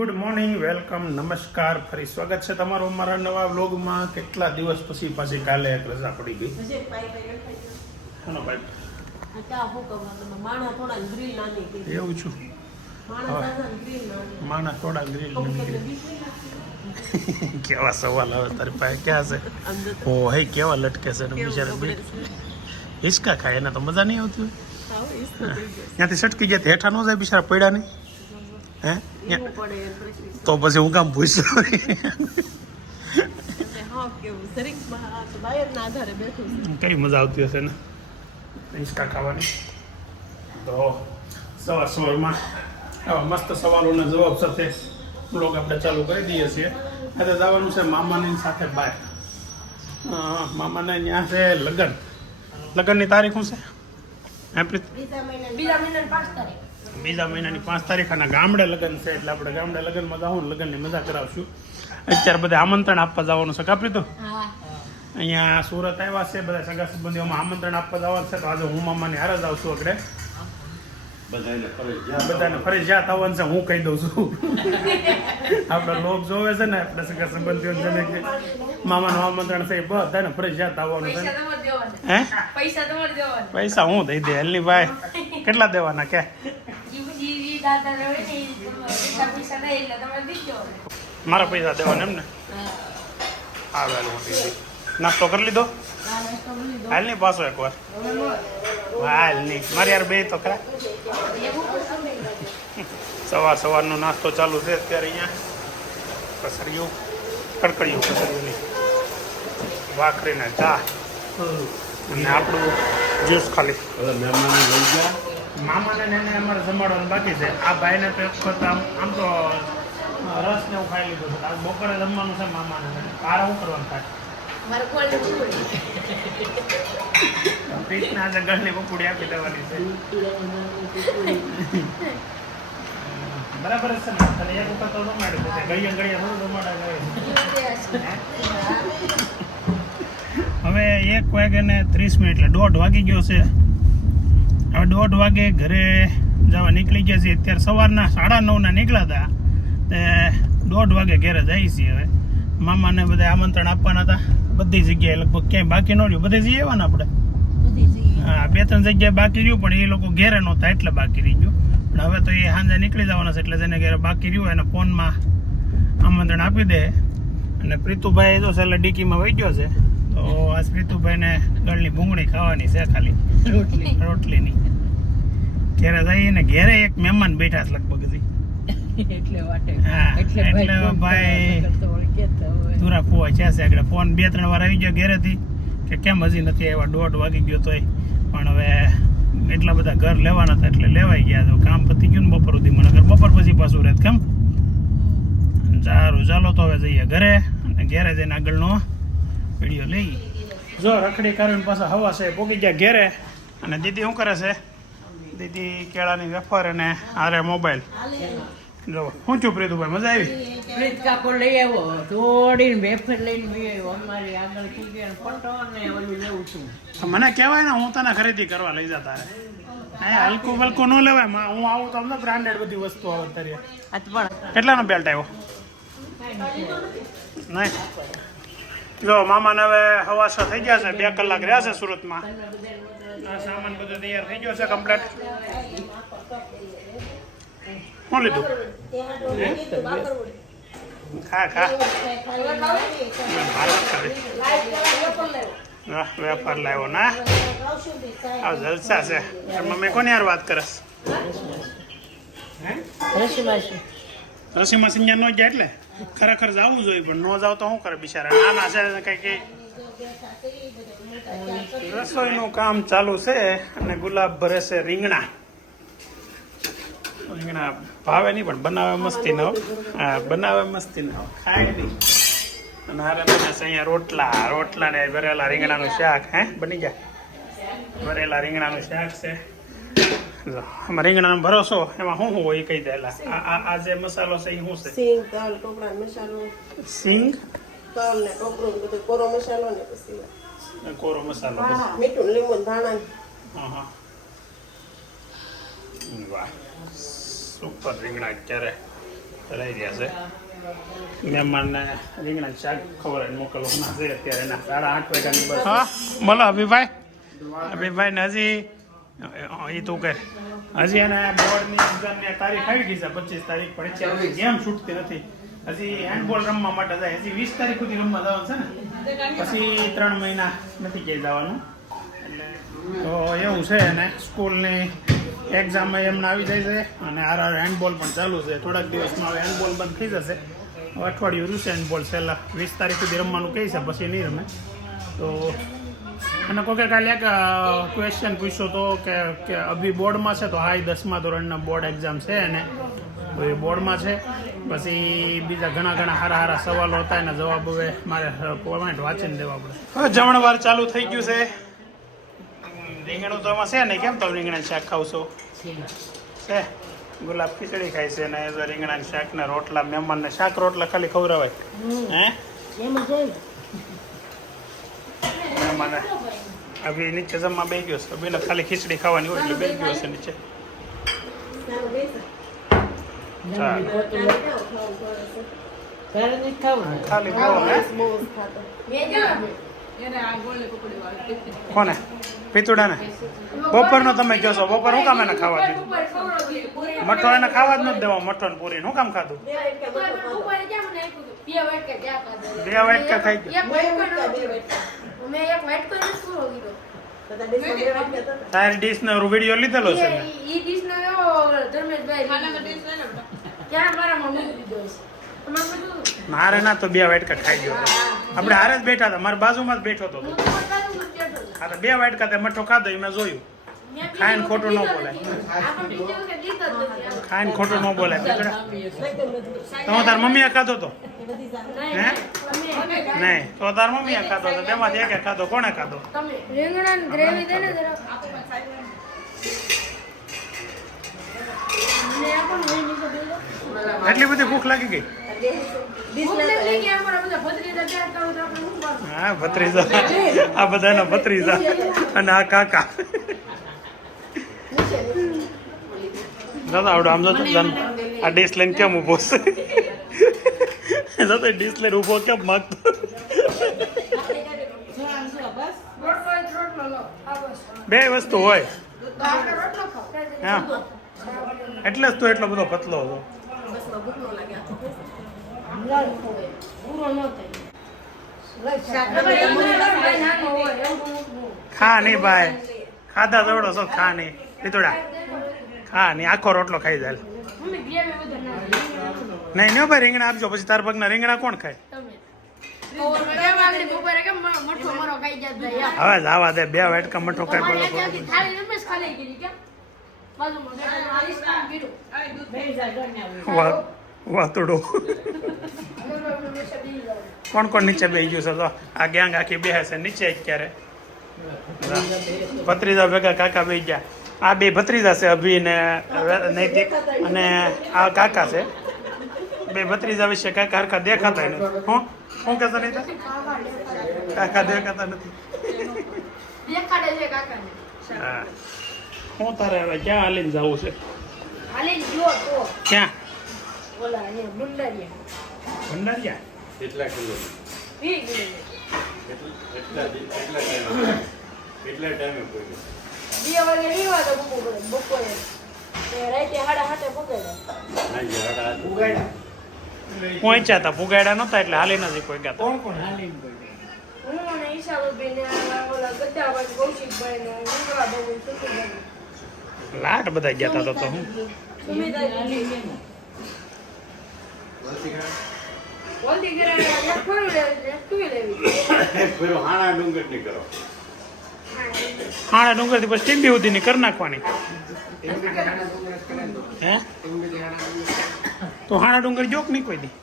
Good morning, welcome, નમસ્કાર. ફરી સ્વાગત છે તમારું અમારા નવા વ્લોગમાં. કેટલા દિવસ પછી પાછી કાલે એક રજા પડી ગઈ. હાલો ભાઈ, એવું છું. માણા થોડા ગ્રીલ કેવા સવાલ આવે તારી પાસે? ક્યાં છે? ઓ હે, કેવા લટકે છે બિચારા. હિસકા ખાય એને તો મજા નહીં આવતી હોય. ત્યાંથી સટકી જાય હેઠા ન જાય બિચારા, પડ્યા નહીં. હે તો પછી હું કામ પૂછું? કઈ મજા આવતી હશે ને હિંચકા ખાવાની. તો સવારમાં આવા મસ્ત સવાલોના જવાબ સાથે બ્લોગ આપણે ચાલુ કરી દઈએ છીએ. આજે જવાનું છે મામાની સાથે બહાર. મામાને ત્યાં છે લગ્ન. લગ્નની તારીખ શું છે? બીજા મહિનાની 5 તારીખ. અને ગામડે લગ્ન છે એટલે આપણે ગામડે લગ્નમાં જાઉં, લગ્નની મજા કરાવશું. અત્યારે બધા આમંત્રણ આપવા જવાનું છે. કાપરી તો અહીંયા સુરત આવ્યા છે બધા સગા સંબંધીઓમાં આમંત્રણ આપવા જવાનું છે. તો આજે હું મામાની હારે જ આવશું. આગળ બધાને ફરજિયાત આવવાનું છે, હું કહી દઉં છું. આપણા લોક જોવે છે ને, આપણે સગા સંબંધીઓ જેને કે મામાનું આમંત્રણ છે, બધાને ફરજિયાત આવવાનું છે. હે પૈસા હું દઈ દે હલની ભાઈ. કેટલા દેવાના કે? મારા પૈસા દેવાના એમ ને? હા વેલું નાસ્તો કરી લીધો? હાલ નહીં પાછો એક વાર. હાલ નહીં મારે યાર બે તો ખરા. સવારનો નાસ્તો ચાલુ છે અત્યારે. અહીંયા કસરીયું કડકડીયું કસરીયુંની ભાખરીને ચા અને આપણું જ્યુસ ખાલી. મામાને એને અમારે જમાડવાનું બાકી છે. આ ભાઈને તો એક વખત આમ તો રસ ને એવું ખાઈ લીધું છે. બપોરે જમવાનું છે મામાને. તારે શું કરવાનું થાય? પ્રીતના આજે ગળની પકોડી આપી દેવાની છે. બરાબર છે ને? તને એક વખત તો જમાડ્યું છે. ઘડિયા થોડું જમાડા. હવે 1 વાગે ને 30 મિનિટ એટલે 1:30 વાગી ગયો છે. હવે 1:30 વાગે ઘરે જવા નીકળી ગયા છે. અત્યારે સવારના 9:30 નીકળ્યા હતા તે 1:30 વાગે ઘરે જાય છીએ. હવે મામાને બધા આમંત્રણ આપવાના હતા. બધી જગ્યાએ લગભગ ક્યાંય બાકી ન રહ્યું. બધી જઈએ ને આપણે. હા, 2-3 જગ્યાએ બાકી રહ્યું પણ એ લોકો ઘેરે નહોતા એટલે બાકી રહી ગયું. પણ હવે તો એ સાંજે નીકળી જવાના છે એટલે જેને ઘેરે બાકી રહ્યું એને ફોનમાં આમંત્રણ આપી દે. અને પ્રીતુભાઈ જો છેલ્લે ડીકીમાં વહી ગયો છે. તો આ પ્રીતુભાઈને ગળની ભૂંગળી ખાવાની છે ખાલી, રોટલીની. ઘેરે જઈને ઘેરે એક મહેમાન બેઠા છે લગભગ હજી. એટલે ભાઈ દુરા ફોવા છે આગળ. ફોન 2-3 વાર આવી ગયો ઘેરેથી કે કેમ હજી નથી આવ્યા. 1:30 વાગી ગયો તોય. પણ હવે એટલા બધા ઘર લેવાના હતા એટલે લેવાઈ ગયા. તો કામ પતી ગયું ને બપોર સુધી. મને ઘર બપોર પછી પાછું રહે કેમ. સારું ચાલો તો હવે જઈએ ઘરે. અને ઘેરે જઈને આગળનો વિડીયો લઈ. જો રખડી કરીને પાછા હવા છે પોગી ગયા ઘેરે. અને દીદી શું કરે છે? દીદી કેળાની વેફર અને આરે મોબાઈલ. જો શું છું પ્રીતુભાઈ, મજા આવી? પ્રીત કાકો લઈ આવ્યો દોડીને વેફર લઈને અમારી આગળ ફોટો ને ઓલું લેવું છું. મને કહેવાય ને, હું તને ખરીદી કરવા લઈ જતા. અહીંયા હલકું બલકું ન લેવાય. હું આવું તો અમને બ્રાન્ડેડ બધી વસ્તુ આવે અત્યારે. કેટલાનો બેલ્ટ આવ્યો? નહીં જો મામાને હવે હવાસો થઈ ગયા છે. 2 કલાક રહ્યા છે સુરતમાં. આ સામાન બધો તૈયાર થઈ ગયો છે કમ્પ્લીટ. શું લીધું? ખા વેફર લાવ્યો ના. આ જલસા છે. મમ્મી કોની યાર વાત કરસ? રસીમાં સિંજા ન જાય એટલે ખરેખર જવું જોઈએ પણ ન જાવ તો શું કરે બિચારા. નાના છે કઈ રસોઈનું કામ ચાલુ છે. અને ગુલાબ ભરે છે રીંગણા. રીંગણા ભાવે નહીં પણ બનાવે મસ્તી ન. હા, બનાવે મસ્તી ન ખાય નહીં. અને હારે બને છે અહીંયા રોટલા ને ભરેલા રીંગણાનું શાક. હે બની જાય. ભરેલા રીંગણાનું શાક છે. આમાં રીંગણાનો ભરોસો એમાં શું હોય એ કહી દેલા. આ જે મસાલો છે એ શું છે? સિંગ, તલ, ટોપરા મસાલો. સિંગ, તલ ને ટોપરું બધું કોરો મસાલો ને પછી કોરો મસાલો. મીઠું, લીંબુ, ધાણા. હા. વાહ, સુપર રીંગણા અત્યારે રહી ગયા છે મહેમાનને રીંગણા શાક ખવડાવીને મોકલવાના છે અત્યારે એના 8:30 વાગ્યાની બસ. હા બોલો અભિભાઈ ને હજી એ તું કે હજી એને બોર્ડની એક્ઝામની તારીખ આવી ગઈ છે 25 તારીખ પણ અત્યારે ગેમ છૂટતી નથી. હજી હેન્ડબોલ રમવા માટે જાય હજી 20 તારીખ સુધી રમવા જવાનું છે ને પછી 3 મહિના નથી ક્યાંય જવાનું એટલે તો એવું છે અને સ્કૂલની એક્ઝામ એમને આવી જાય છે અને આર હેન્ડબોલ પણ ચાલુ છે. થોડાક દિવસમાં હવે હેન્ડબોલ બંધ થઈ જશે. અઠવાડિયું રૂસે હેન્ડબોલ છેલ્લા 20 તારીખ સુધી રમવાનું કહે છે પછી નહીં રમે. તો અને કોકે કાલે એક ક્વેશ્ચન પૂછ્યો તો કે અભી બોર્ડમાં છે તો હા એ 10મા ધોરણના બોર્ડ એક્ઝામ છે અને તો એ બોર્ડમાં છે. પછી બીજા ઘણા સારા સવાલો હતા એના જવાબ હવે મારે કોમેન્ટ વાંચીને દેવા પડે. હવે જમણવાર ચાલુ થઈ ગયું છે. રીંગણું તો એમાં છે ને કેમ તો રીંગણા શાક ખાવશો છે ગુલાબ ખીચડી ખાય છે ને રીંગણા શાક ને રોટલા મહેમાનને શાક રોટલા ખાલી ખવડાવાય હે મહેમાને અભી નીચે જમવા બેસી ગયો છે. અભીને ખાલી ખીચડી ખાવાની હોય એટલે બેસી ગયો છે નીચે. ખાલી કોને પિતુડા ને બપોરનો તમે કહો છો બપોર હું કામ એને ખાવા દીધું મઠો એને ખાવા જ નથી દેવા મઠો ને પૂરી હું કામ ખાધું 2 વાટકા ખાઈ ગયો તારી ડીશ નો વિડીયો લીધેલો છે મારે ના તો 2 વાટકા ખાઈ ગયો આપણે હારે જ બેઠા હતા મારા બાજુમાં જ બેઠો હતો હા તો 2 વાટકા તે મઠો ખાધો એ મેં જોયું. ખાઈને ખોટું ન બોલાય ખાઈને ખોટું ન બોલાય તો તાર મમ્મીએ ખાધો તો હે નહીં તો તાર મમ્મીએ ખાધો તો તેમાંથી એક ખાધો કોણે ખાધો એટલી બધી ભૂખ લાગી ગઈ હા ભત્રીજા આ બધાના ભત્રીજા અને આ કાકા દાદા આવડે આમ જતો આ ડીશ લઈને કેમ ઉભો છે દાદા ડીશ લઈને ઉભો કેમ માગતો બે વસ્તુ હોય હા એટલે જ તો એટલો બધો પતલો હતો ખા નહીં ભાઈ ખાધા દોડો છો ખા નહીં રીતોડા ખા નહીં આખો રોટલો ખાઈ જાય નહીં નો ભાઈ રીંગણા આપજો પછી તાર પગના રીંગણા કોણ ખાય હવે જવા દે 2 વાટકા મઠો ખાય વાતુડો કોણ નીચે બેસી ગયું છે તો આ ગેંગ આખી બેસે છે નીચે અત્યારે ભત્રીજા ભેગા કાકા બેસી ગયા. આ 2 ભત્રીજા છે અભી ને નૈતિક અને આ કાકા છે 2 ભત્રીજા વિશે કાકા હરખા દેખાતા નથી. શું કહેતા નહીં કાકા દેખાતા નથી હા હું તારે હવે ક્યાં હાલીને જવું છે ક્યાં ભંડારિયા કેટલા કિલો કેટલા ટાઈમે પહોંચ્યા હતા પુગાડ્યા નહોતા એટલે હાલી નથી કોઈ ગયા કોણ લાટ બધા ગયા હતા તો હું હાણા ડુંગર ની કરો હાણા ડુંગર થી પછી ટીંબી સુધી ની કરી નાખવાની હે તો હાણા ડુંગર જોક નહીં કોઈ દી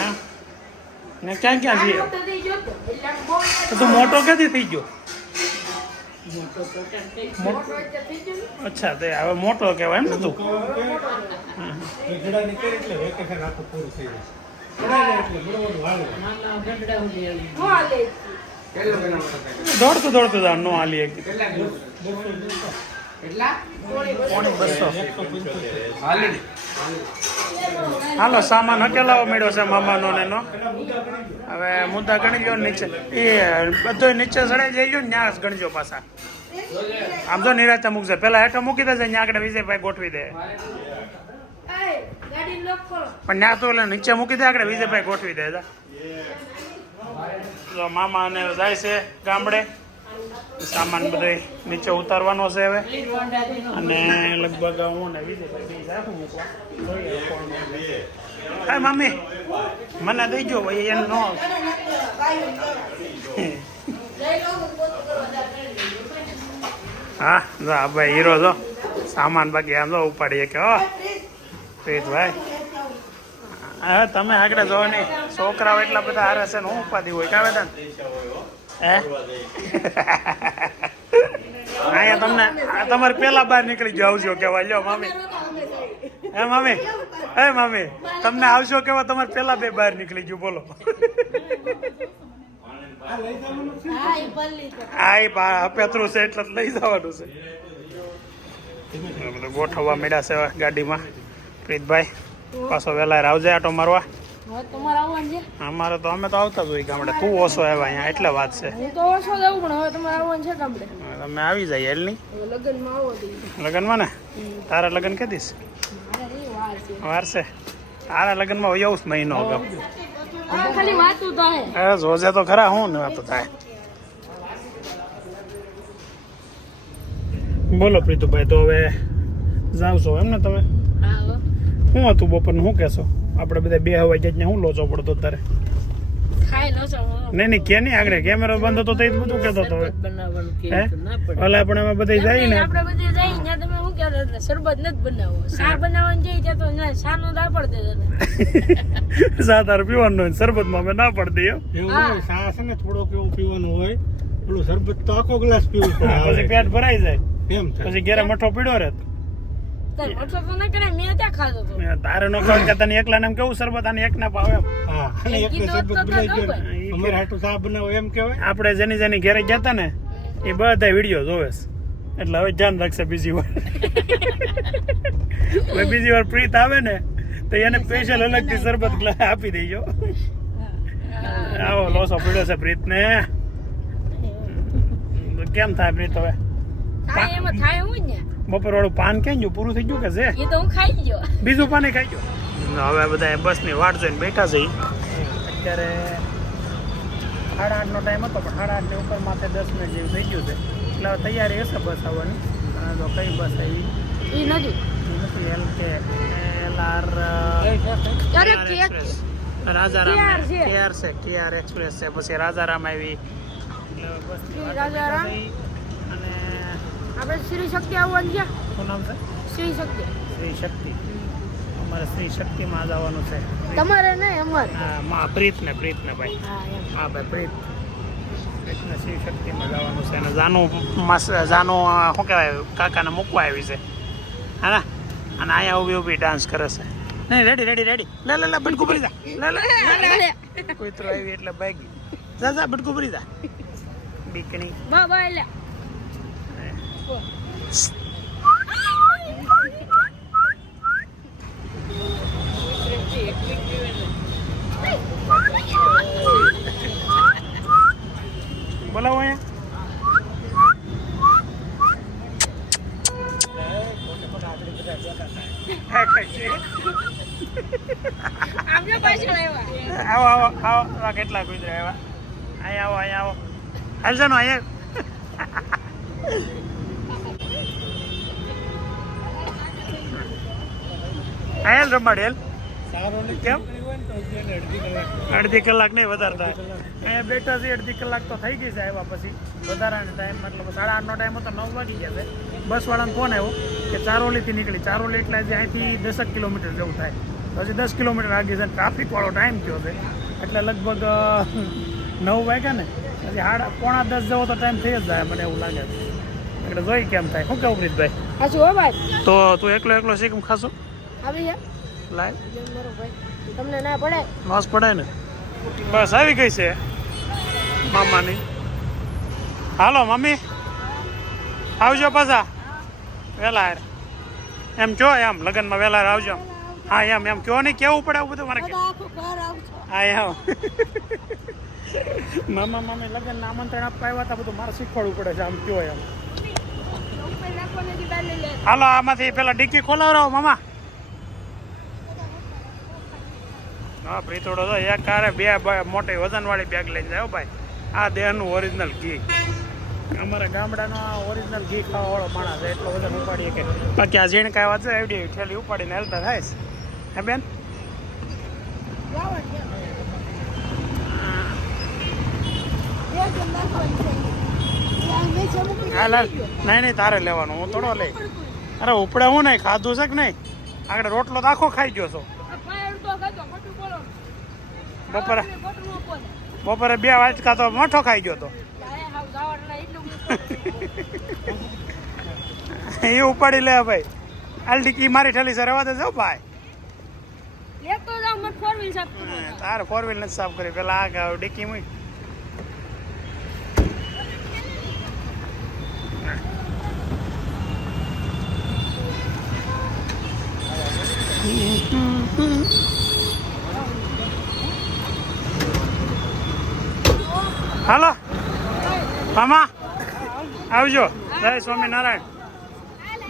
હા ને ક્યાં ક્યાં જઈએ તો તું મોટો ક્યાંથી થઈ ગયો અચ્છા તે હવે મોટો કહેવાય એમ ને તું દોડતું દોડતું જાવ નો હાલી હાલો સામાન હકેલાવો મળ્યો છે મામાનો ને એનો. હવે મુદ્દા ગણી લો નીચે, એ બધો નીચે ચડાઈ જઈજો ને ત્યાં ગણજો પાછા. આમ તો નિરાતે મૂકશે, પેલા હેઠો મૂકી દેશે, ત્યાં આગળ વિજયભાઈ ગોઠવી દે. પણ ત્યાં તો એટલે નીચે મૂકી દે, આગળ વિજયભાઈ ગોઠવી દે. તો મામા ને જાય છે ગામડે, સામાન બધો નીચે ઉતારવાનો છે હવે. અને લગભગ હું ને વિજયભાઈ રાખું મૂકવા. હા મમ્મી મને દઈજો ભાઈ, એને નો હા જા ભાઈ હીરો જો સામાન બાકી આમ તો ઉપાડીએ કે હો પ્રીતભાઈ. હા તમે આગળ જો નહીં, છોકરાઓ એટલા બધા હારે છે ને હું ઉપાધિ હોય કાવે તને હે. અહીંયા તમને તમારે પેલા બહાર નીકળી જાવ છો કેવા લ્યો મામી. હે મામી, હે મામી તમને આવશો કેવા તમારે પેલા બે બહાર નીકળી ગયું બોલો. હા પેતરું છે એટલે લઈ જવાનું છે. બધું ગોઠવવા મળ્યા છે ગાડીમાં. પ્રીતભાઈ પાછો વહેલા આવજે આટો મારવા. અમારે તો અમે તો આવતા જ હોય ગામડે, તું ઓછો આવ્યા અહીંયા એટલે વાત છે. તમે આવી જાય એલની લગ્નમાં ને. તારા લગ્ન કદીશ વાર છે? તારા લગ્નમાં હોય એવું મહિનો અગાઉ. જોજે તો ખરા, હું ને વાતો થાય. બોલો પ્રીતુભાઈ, તો હવે જાવ છો એમ ને તમે? શું હતું બપોરનું, શું કહેશો? આપણે બધા બે હવાઈ જઈને શું લોચો પડતો તારે? નહીં કે નહીં આગળ કેમેરો બંધ હતો તો એ બધું કહેતો હતો. હે ભલે આપણે એમાં બધા જાય ને, સા તારે પીવાનું હોય, શરબતમાં અમે ના પડી દઈએ. સા છે ને થોડોક એવું પીવાનું હોય, પેલું શરબત તો આખો ગ્લાસ પીવું પડે, પછી પેટ ભરાઈ જાય. એમ પછી ઘેરે મઠો પીડ્યો રહે. તારે નો કહે કે તને એકલા ને એમ કેવું શરબત આને એક ના ભાવે. હા, અને એક શરબત બનાવી દે અમારે હાટુ સા બનાવો એમ કહેવાય. આપણે જેની જેની ઘેરે જતા ને એ બધા વિડીયો જોવે એટલે હવે ધ્યાન રાખશે. બીજી વાર પ્રીત આવે ને તો એને સ્પેશિયલ અલગથી શરબત આપી દેજો. આવો લોસો પીડ્યો છે પ્રીત ને. કેમ થાય પ્રીત હવે? બપોર વાળું પાન ક્યાં ગયું? પૂરું થઈ ગયું કે છે? બીજું પાને ખાઈ ગયું. હવે બધા બસ ની વાટ જોઈને બેઠા છે. અત્યારે 8:30 નો ટાઈમ હતો, પણ 8:30 ની ઉપર માથે 10 મિનિટ જેવું થઈ ગયું છે. એટલે હવે તૈયારી હશે બસ આવવાની. તો કઈ બસ આવી રાજારામ KR એક્સપ્રેસ છે. પછી રાજારામ આવી અને આપણે શ્રી શક્તિ આવવાનું છે. શું નામ છે? શ્રી શક્તિ. શ્રી શક્તિ. અમારે શ્રી શક્તિમાં જવાનું છે. તમારે નહીં અમારે. હા પ્રીત ને ભાઈ. હા ભાઈ પ્રીતને શ્રી શક્તિમાં જવાનું છે. અને જાનું શું કહેવાય કાકાને મૂકવા આવી છે. હા અને અહીંયા ઊભી ડાન્સ કરે છે. નહીં રેડી લે બટકું ભરી જા. લે કોઈ તો આવી એટલે ભાગી જા બટકું ભરી જા. બીકણી બાય લે. બોલાવો અહીંયા. આવો કેટલા ગુજરા આવ્યા. અહીંયા આવો હાલ જાનો અહીંયા. હેલ રમાડેલ કેમ અડધી કલાક નહીં વધારે થાય. અહીંયા બેઠા છે અડધી કલાક તો થઈ ગઈ છે. આવ્યા પછી વધારાનો ટાઈમ મતલબ 8:30 નો ટાઈમ હતો, 9 વાગી ગયા છે. બસ વાળાને ફોન આવ્યો કે ચારોલીથી નીકળી. ચારોલી એટલે અહીંથી 10 કિલોમીટર જેવું થાય. પછી 10 કિલોમીટર આગળ છે. ટ્રાફિક વાળો ટાઈમ થયો છે એટલે લગભગ 9 વાગ્યા ને પછી 9:45 જેવો તો ટાઈમ થઈ જ જાય મને એવું લાગે છે. એટલે જોઈ કેમ થાય. શું કેવું પ્રીતભાઈ? તો તું એકલો શીખ ખાશું લાય તમને ના પડે? નોસ પડે ને. બસ આવી ગઈ છે મામાની. હાલો મમ્મી આવજો પાછા. વેલા એમ કયો એમ લગ્નમાં વેલા આવજો હા એમ કયો નહીં કેવું પડે એવું બધું મારે હા એમ મામા મામી લગ્ન આમંત્રણ આપવા આવ્યા હતા બધું મારે શીખવાડવું પડે છે આમ કયો એમ હાલો આમાંથી પેલા ડિક્કી ખોલાવરાવો મામા હા પ્રીતોડો તો એક કારે બે મોટી વજનવાળી બેગ લઈને જાય ભાઈ આ દેહનું ઓરિજિનલ ઘી અમારા ગામડાનો ઓરિજિનલ ઘી ખાવા વાળો માણસ છે એટલો વજન ઉપાડીએ કે બાકી આ ઝીણ કાંઈ વાત છે એવડી ઠેલી ઉપાડીને હેલતા થાય હે બેન નહીં તારે લેવાનું હું થોડો લઈ અરે ઉપડે હું નહીં ખાધું છે કે નહીં આગળ રોટલો તો આખો ખાઈ ગયો છો બપોરે 2 વાટકા તો મોટો ખાઈ ગયો તો એ ઉપાડી લે ભાઈ આલડી મારી ઠેલી સર રહેવા દે જાવ ભાઈ તારે 4 વ્હીલ નથી સાફ કરી પેલા આ ડિક્કી મૂક હાલો મામા આવજો જય સ્વામિનારાયણ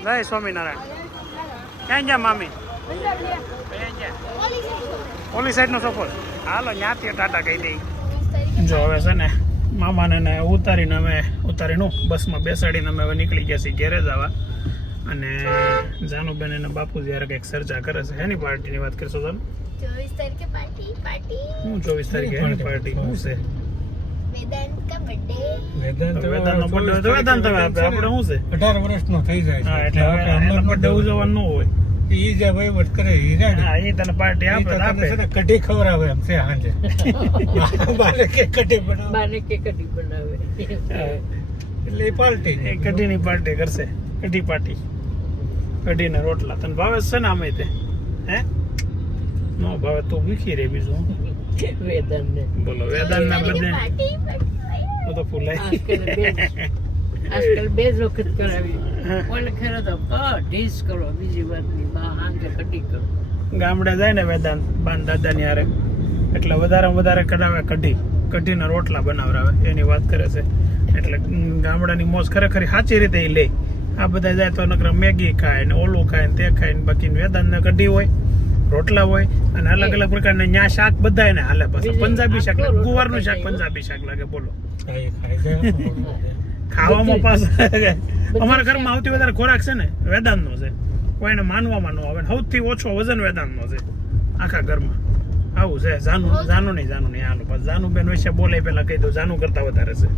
જય સ્વામિનારાયણ ક્યાં ગયા મામી ઓલી સાઈડનો સોફો હાલો ત્યાંથી ટાટા કહી દઈ જો હવે છે ને મામાને ને ઉતારીને બસમાં બેસાડીને અમે હવે નીકળી ગયા છીએ ઘેરે જ આવવા અને જાનુબેન અને બાપુ જ્યારે કંઈક ચર્ચા કરે છે એની પાર્ટીની વાત કરશો તમે 24 તારીખે પાર્ટી હું 24 તારીખે એની પાર્ટી શું છે વેદાંત કા બર્થડે વેદાંતનો બર્થડે તો વેદાંત હવે આપણે શું છે 18 વર્ષનો થઈ જાય હા એટલે હવે એનો બર્થડે ઉજવવાનો ન હોય ઈ જે વહીવટ કરે ઈ રાડ હા એ તને પાર્ટી આપે તો આપે કઢી ખવડાવે એમ છે હાંજે બારે કે કઢી બનાવે બાને કે કઢી બનાવે એટલે એ પાર્ટી એ કઢીની પાર્ટી કરશે કઢી પાર્ટી કઢીના રોટલા તને ભાવે છે ને આમે તે હે નો ભાવે તું ભૂખી રે બીજું વેદન ને બોલો વેદાંત ના બધે હું તો ફૂલાય આજકાલ 2 વખત કરાવી ઓલે ખેરો તો ઢીસ કરો બીજી વાત ની બા આંગે કઢી કરો ગામડે જાય ને વેદાંત બાન દાદાની હારે એટલે વધારે કઢાવે કઢીના રોટલા બનાવરાવે એની વાત કરે છે એટલે ગામડાની મોજ ખરેખર સાચી રીતે એ લે આ બધા જાય તો નકર મેગી ખાય ને ઓલું ખાય ને તે ખાય ને બાકી વેદાંત ને કઢી હોય રોટલા હોય અને અલગ અલગ પ્રકારના ન્યા શાક બધા ને હાલે પાછા પંજાબી શાક લાગે ગુવારનું શાક પંજાબી શાક લાગે બોલો ખાવામાં પાછા અમારા ઘરમાં સૌથી વધારે ખોરાક છે ને વેદાંતનો છે કોઈને માનવામાં ન આવે સૌથી ઓછો વજન વેદાંતનો છે આખા ઘરમાં આવું છે જાનું નહીં હાલો પાછું જાનુબેન વિશે બોલે પેલા કહી દઉં જાનું કરતા વધારે છે